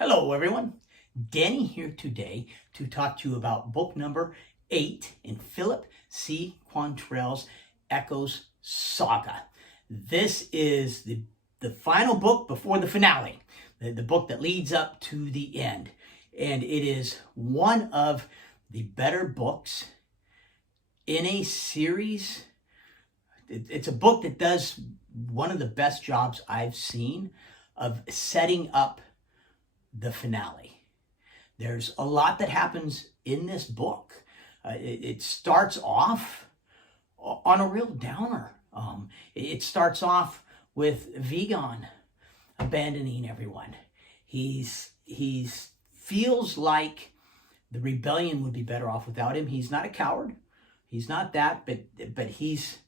Hello everyone, Danny here today to talk to you about book number 8 in Philip C Quaintrell's Echoes Saga. This is the final book before the finale, the book that leads up to the end. And it is one of the better books in a series. It's a book that does one of the best jobs I've seen of setting up the finale. There's a lot that happens in this book. It starts off on a real downer. It starts off with Vigon abandoning everyone. He feels like the rebellion would be better off without him. He's not a coward. He's not that, but he's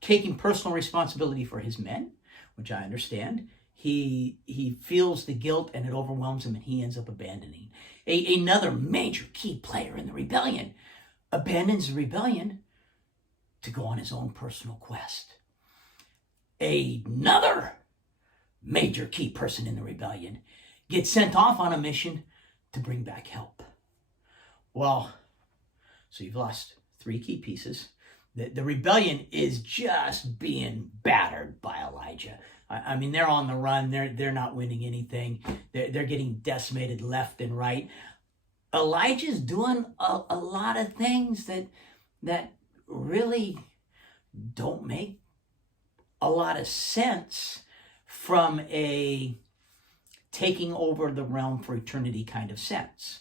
taking personal responsibility for his men, which I understand. He feels the guilt and it overwhelms him, and he ends up abandoning. Another major key player in the rebellion abandons the rebellion to go on his own personal quest. Another major key person in the rebellion gets sent off on a mission to bring back help. Well, so you've lost 3 key pieces. The rebellion is just being battered by Elijah. I mean, they're on the run. They're not winning anything. They're getting decimated left and right. Elijah's doing a lot of things that really don't make a lot of sense from a taking over the realm for eternity kind of sense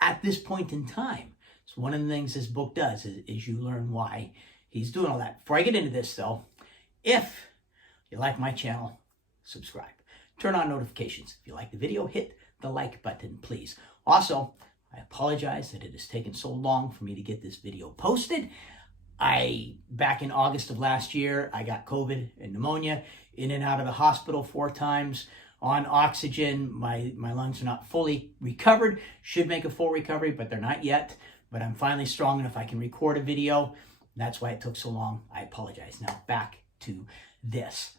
at this point in time. So one of the things this book does is you learn why he's doing all that. Before I get into this, though, if you like my channel, subscribe. Turn on notifications. If you like the video, hit the like button, please. Also, I apologize that it has taken so long for me to get this video posted. Back in August of last year, I got COVID and pneumonia, in and out of the hospital 4 times, on oxygen. My lungs are not fully recovered. Should make a full recovery, but they're not yet. But I'm finally strong enough I can record a video. That's why it took so long. I apologize. Now back to this.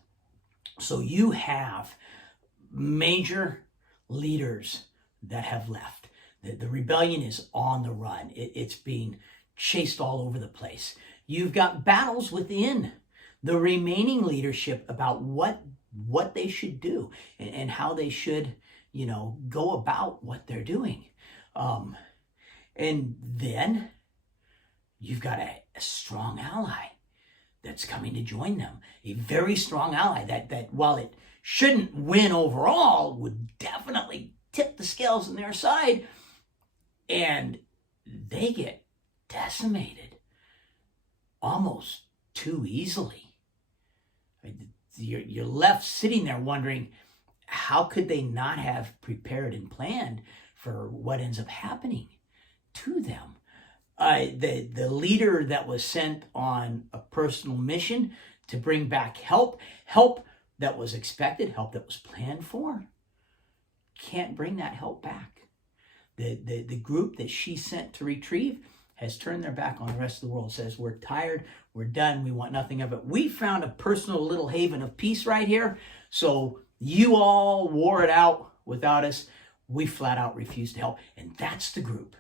So you have major leaders that have left. The rebellion is on the run. It's being chased all over the place. You've got battles within the remaining leadership about what they should do and how they should, go about what they're doing. And then you've got a strong ally that's coming to join them. A very strong ally that while it shouldn't win overall, would definitely tip the scales on their side. And they get decimated almost too easily. You're left sitting there wondering, how could they not have prepared and planned for what ends up happening to them? The leader that was sent on a personal mission to bring back help that was expected, help that was planned for, can't bring that help back. The group that she sent to retrieve has turned their back on the rest of the world, says, we're tired, we're done, we want nothing of it. We found a personal little haven of peace right here, so you all wore it out without us. We flat out refuse to help. And that's the group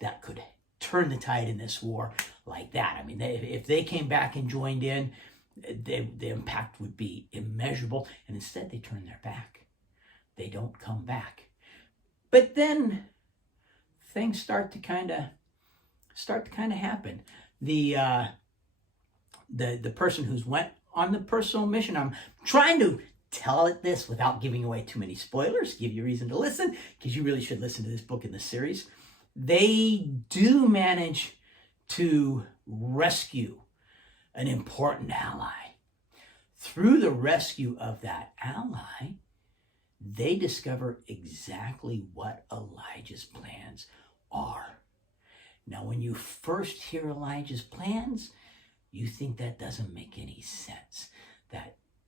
that could turn the tide in this war like that. I mean, if they came back and joined in, the impact would be immeasurable. And instead, they turn their back. They don't come back. But then things start to kind of happen. The person who's went on the personal mission, I'm trying to tell it this without giving away too many spoilers, give you a reason to listen, because you really should listen to this book in the series. They do manage to rescue an important ally. Through the rescue of that ally, they discover exactly what Elijah's plans are. Now, when you first hear Elijah's plans, you think that doesn't make any sense.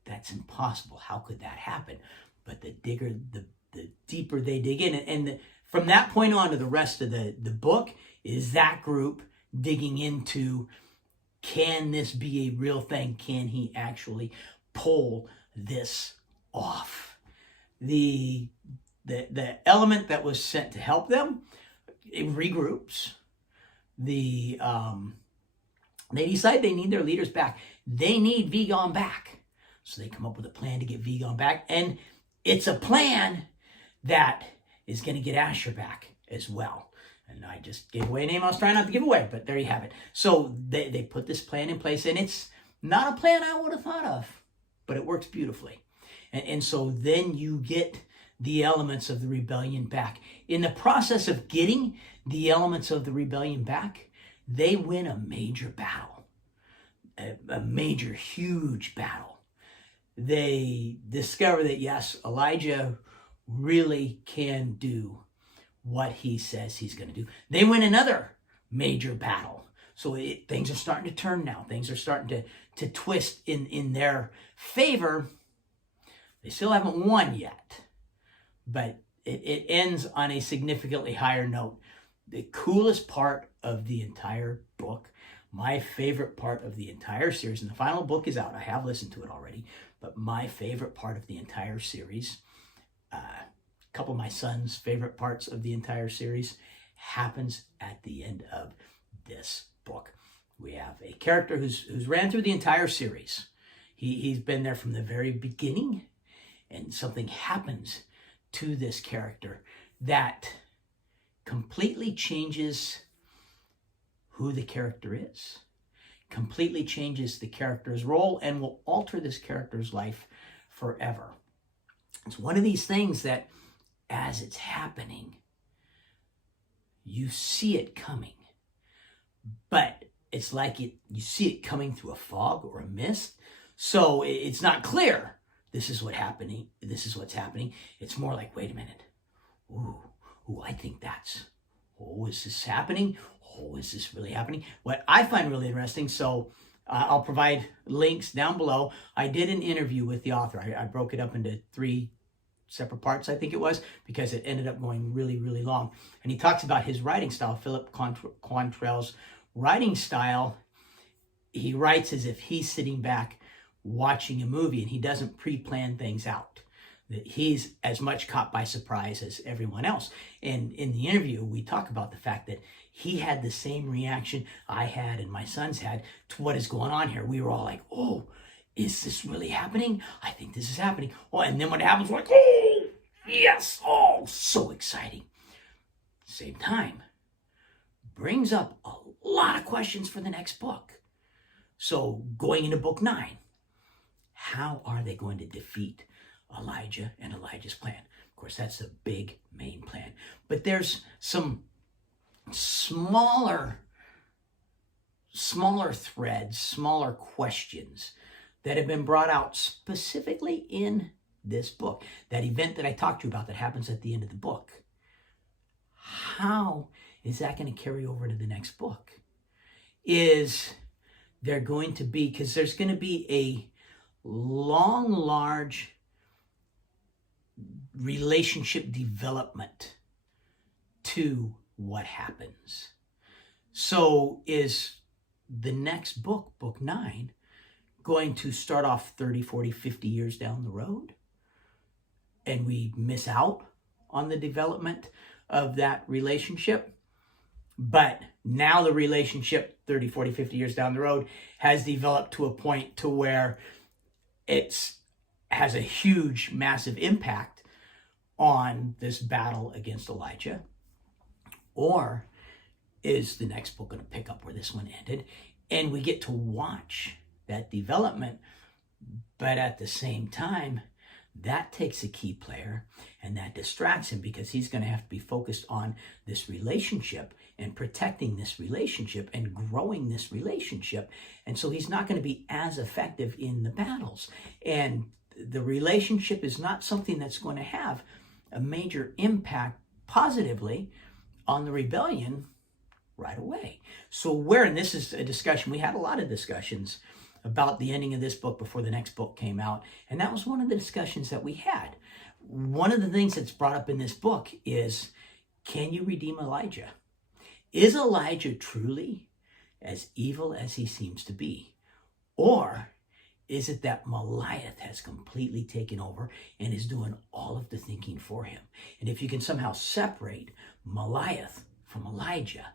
That's impossible. How could that happen? But the deeper they dig in, and from that point on to the rest of the book is that group digging into, can this be a real thing? Can he actually pull this off? The the element that was sent to help them, it regroups. They decide they need their leaders back. They need Vigon back. So they come up with a plan to get Vigon back. And it's a plan that is going to get Asher back as well. And I just gave away a name I was trying not to give away, but there you have it. So they put this plan in place, and it's not a plan I would have thought of, but it works beautifully. And so then you get the elements of the rebellion back. In the process of getting the elements of the rebellion back, they win a major battle, a major, huge battle. They discover that, yes, Elijah really can do what he says he's going to do. They win another major battle. So things are starting to turn now. Things are starting to twist in their favor. They still haven't won yet, but it ends on a significantly higher note. The coolest part of the entire book, my favorite part of the entire series, and the final book is out. I have listened to it already, but my favorite part of the entire series, a couple of my son's favorite parts of the entire series, happens at the end of this book. We have a character who's ran through the entire series. He's been there from the very beginning, and something happens to this character that completely changes who the character is, completely changes the character's role, and will alter this character's life forever. It's one of these things that as it's happening, you see it coming, but it's like you see it coming through a fog or a mist. So it's not clear. This is what's happening. It's more like, wait a minute. Ooh, I think that's, is this happening? Is this really happening? What I find really interesting, so I'll provide links down below. I did an interview with the author. I broke it up into 3 separate parts, I think it was, because it ended up going really, really long. And he talks about his writing style, Philip Quaintrell's writing style. He writes as if he's sitting back watching a movie, and he doesn't pre-plan things out. That he's as much caught by surprise as everyone else. And in the interview, we talk about the fact that he had the same reaction I had and my sons had to what is going on here. We were all like, oh, is this really happening? I think this is happening. Oh, and then when it happens, we're like, oh, yes, oh, so exciting. Same time, brings up a lot of questions for the next book. So going into book 9, how are they going to defeat Elijah and Elijah's plan? Of course, that's the big main plan. But there's some smaller threads, smaller questions that have been brought out specifically in this book. That event that I talked to you about that happens at the end of the book. How is that going to carry over to the next book? Is there going to be, because there's going to be a long, large relationship development to what happens. So is the next book, book 9, going to start off 30, 40, 50 years down the road, and we miss out on the development of that relationship? But now the relationship 30, 40, 50 years down the road has developed to a point to where it has a huge, massive impact on this battle against Elijah. Or is the next book going to pick up where this one ended? And we get to watch that development, but at the same time, that takes a key player and that distracts him, because he's going to have to be focused on this relationship and protecting this relationship and growing this relationship. And so he's not going to be as effective in the battles. And the relationship is not something that's going to have a major impact positively on the rebellion right away. So and this is a discussion, we had a lot of discussions about the ending of this book before the next book came out. And that was one of the discussions that we had. One of the things that's brought up in this book is, can you redeem Elijah? Is Elijah truly as evil as he seems to be? Or is it that Goliath has completely taken over and is doing all of the thinking for him? And if you can somehow separate Goliath from Elijah,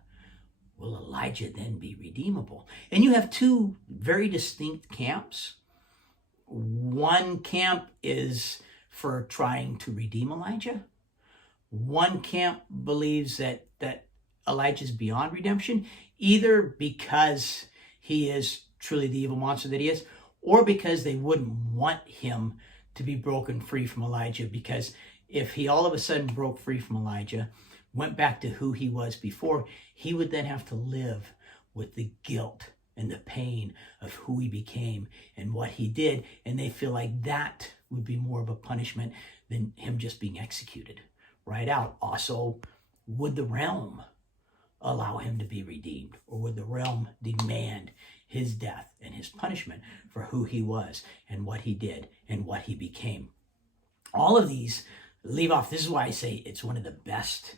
will Elijah then be redeemable? And you have two very distinct camps. One camp is for trying to redeem Elijah. One camp believes that Elijah is beyond redemption, either because he is truly the evil monster that he is, or because they wouldn't want him to be broken free from Elijah. Because if he all of a sudden broke free from Elijah, went back to who he was before, he would then have to live with the guilt and the pain of who he became and what he did. And they feel like that would be more of a punishment than him just being executed right out. Also, would the realm allow him to be redeemed? Or would the realm demand his death and his punishment for who he was and what he did and what he became? All of these leave off. This is why I say it's one of the best,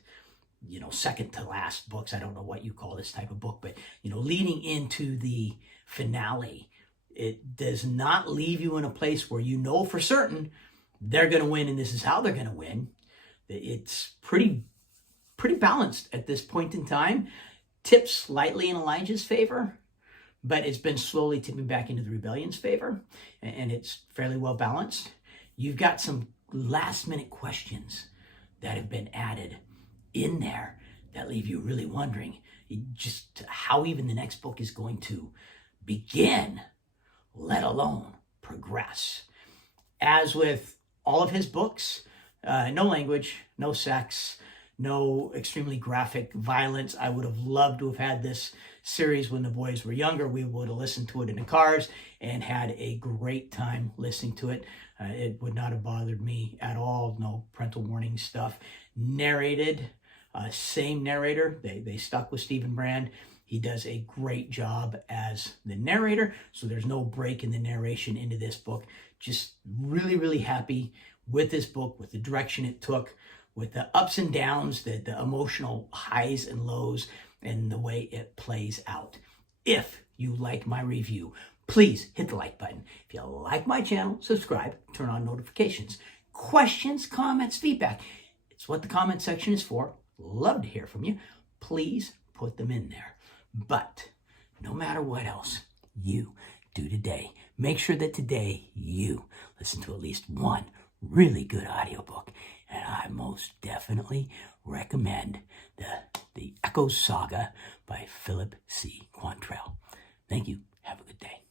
second to last books. I don't know what you call this type of book, but, leading into the finale, it does not leave you in a place where you know for certain they're going to win and this is how they're going to win. It's pretty balanced at this point in time. Tips slightly in Elijah's favor, but it's been slowly tipping back into the rebellion's favor, and it's fairly well balanced. You've got some last minute questions that have been added in there that leave you really wondering just how even the next book is going to begin, let alone progress. As with all of his books, no language, no sex, no extremely graphic violence. I would have loved to have had this series when the boys were younger. We would have listened to it in the cars and had a great time listening to it. It would not have bothered me at all. No parental warning stuff. Narrated, same narrator. They stuck with Stephen Brand. He does a great job as the narrator, so there's no break in the narration into this book. Just really, really happy with this book, with the direction it took, with the ups and downs, the emotional highs and lows, and the way it plays out. If you like my review, please hit the like button. If you like my channel, subscribe, turn on notifications. Questions, comments, feedback. It's what the comment section is for. Love to hear from you. Please put them in there. But no matter what else you do today, make sure that today you listen to at least one really good audiobook. And I most definitely recommend the Echoes Saga by Philip C Quaintrell. Thank you. Have a good day.